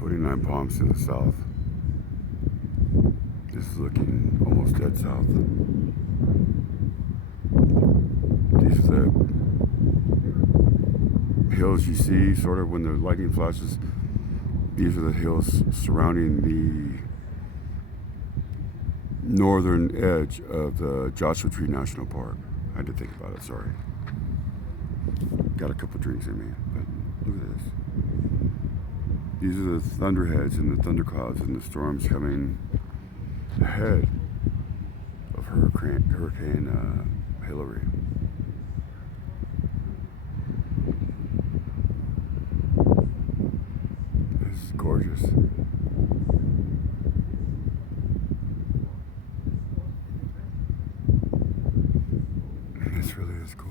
29 Palms to the south. This is looking almost dead south. These are the hills you see, sort of when the lightning flashes. These are the hills surrounding the northern edge of the Joshua Tree National Park. I had to think about it, sorry. Got a couple drinks in me, but look at this. These are the thunderheads and the thunderclouds and the storms coming ahead of Hurricane Hilary. This is gorgeous. This really is cool.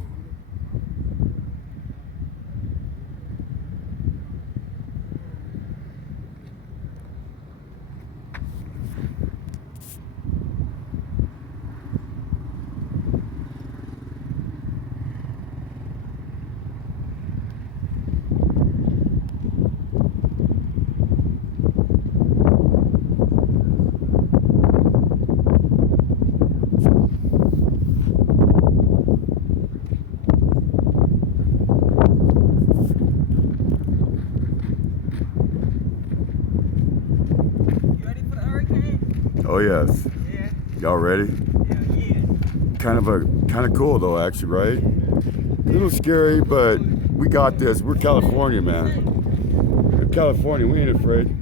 Oh yes. Yeah. Y'all ready? Yeah. Kind of cool though, actually, right? A little scary, but we got this. We're California, man. We're California. We ain't afraid.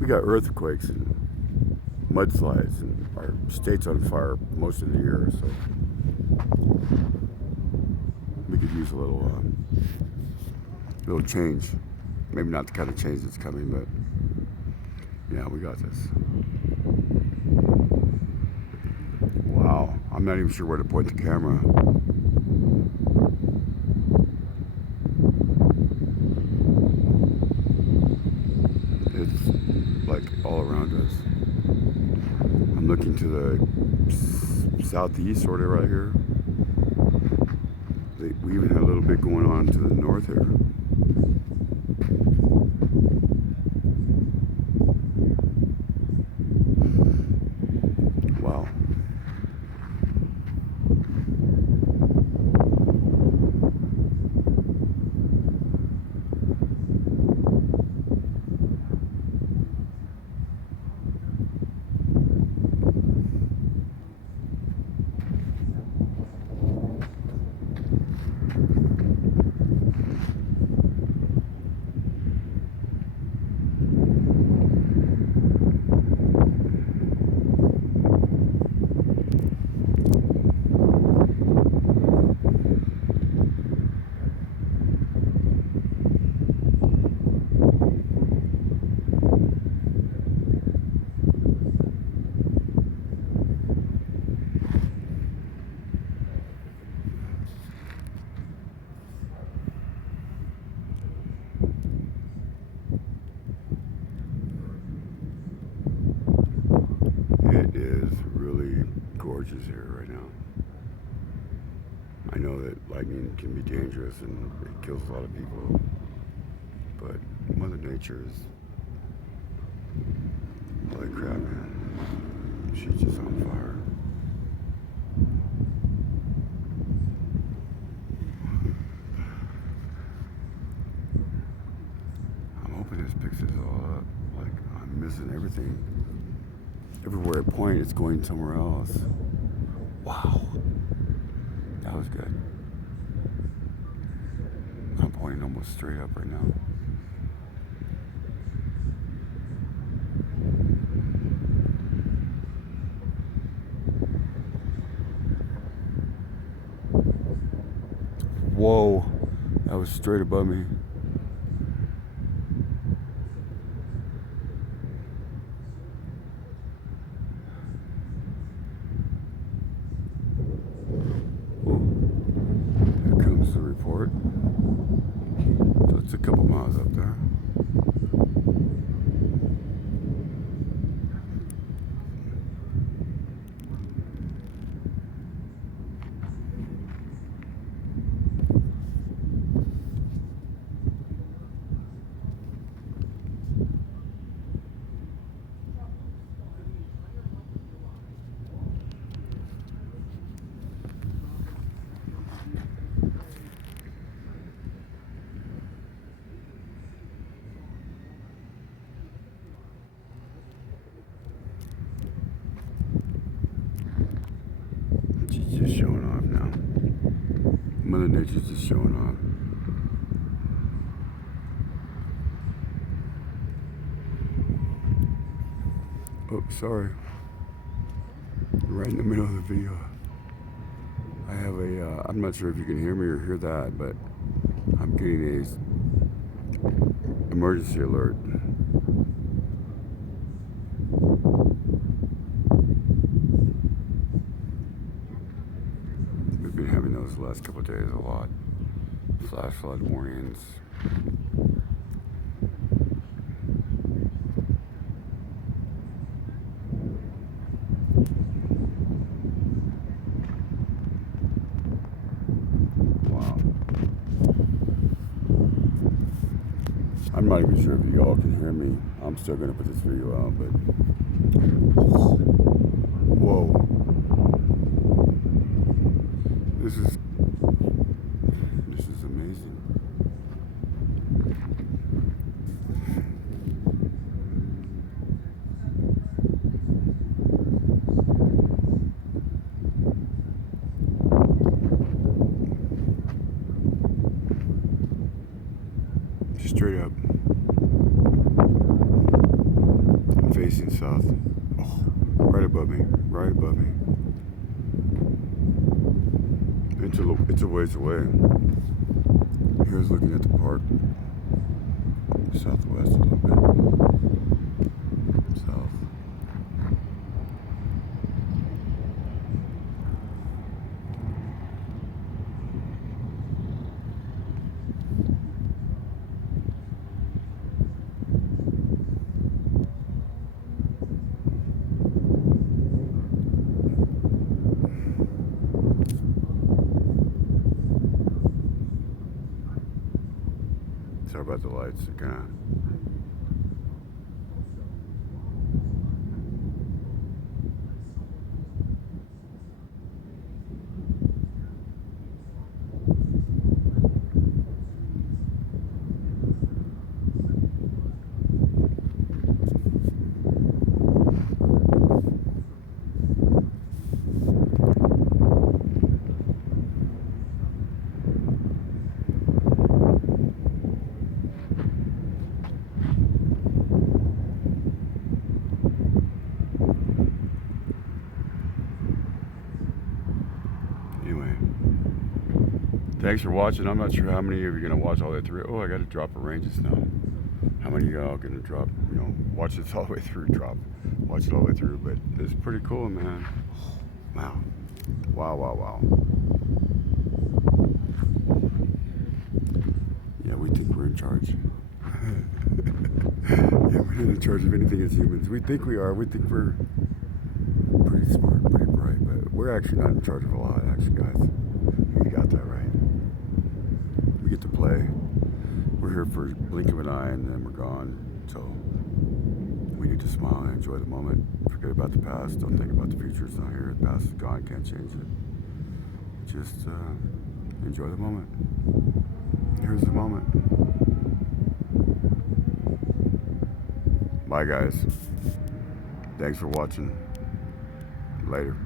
We got earthquakes and mudslides, and our state's on fire most of the year, so we could use a little change. Maybe not the kind of change that's coming, but yeah, we got this. Wow, I'm not even sure where to point the camera. It's like all around us. I'm looking to the southeast, sort of right here. We even had a little bit going on to the north here. Wow. gorgeous here right now. I know that lightning can be dangerous and it kills a lot of people, but Mother Nature is holy crap, man. She's just on fire. I'm hoping this picks it all up. Like, I'm missing everything. Everywhere I point, it's going somewhere else. Wow. That was good. I'm pointing almost straight up right now. Whoa, that was straight above me. Here comes the report. So it's a couple miles up there. She's just showing off now. Mother Nature's just showing off. Oh, sorry. Right in the middle of the video. I have I'm not sure if you can hear me or hear that, but I'm getting a emergency alert. We've been having those the last couple of days a lot. Flash flood warnings. Wow. I'm not even sure if you all can hear me. I'm still gonna put this video out, but whoa. This is amazing. Straight up. I'm facing south. Oh, right above me. Right above me. It's a ways away. Here's looking at the park. Southwest a little bit. South. Sorry about the lights. They're kind of. Anyway, thanks for watching. I'm not sure how many of you are going to watch all the way through. Oh, I got to drop a ranges now. How many of y'all are going to drop, watch this all the way through, watch it all the way through. But it's pretty cool, man. Wow. Wow, wow, wow. Yeah, we think we're in charge. Yeah, we're not in charge of anything as humans. We think we are. We think we're pretty smart, pretty bright, but we're actually not in charge of a lot, actually, guys. You got that right. We get to play. We're here for a blink of an eye and then we're gone. So we need to smile and enjoy the moment. Forget about the past. Don't think about the future. It's not here. The past is gone. Can't change it. Just enjoy the moment. Here's the moment. Bye, guys. Thanks for watching. Later.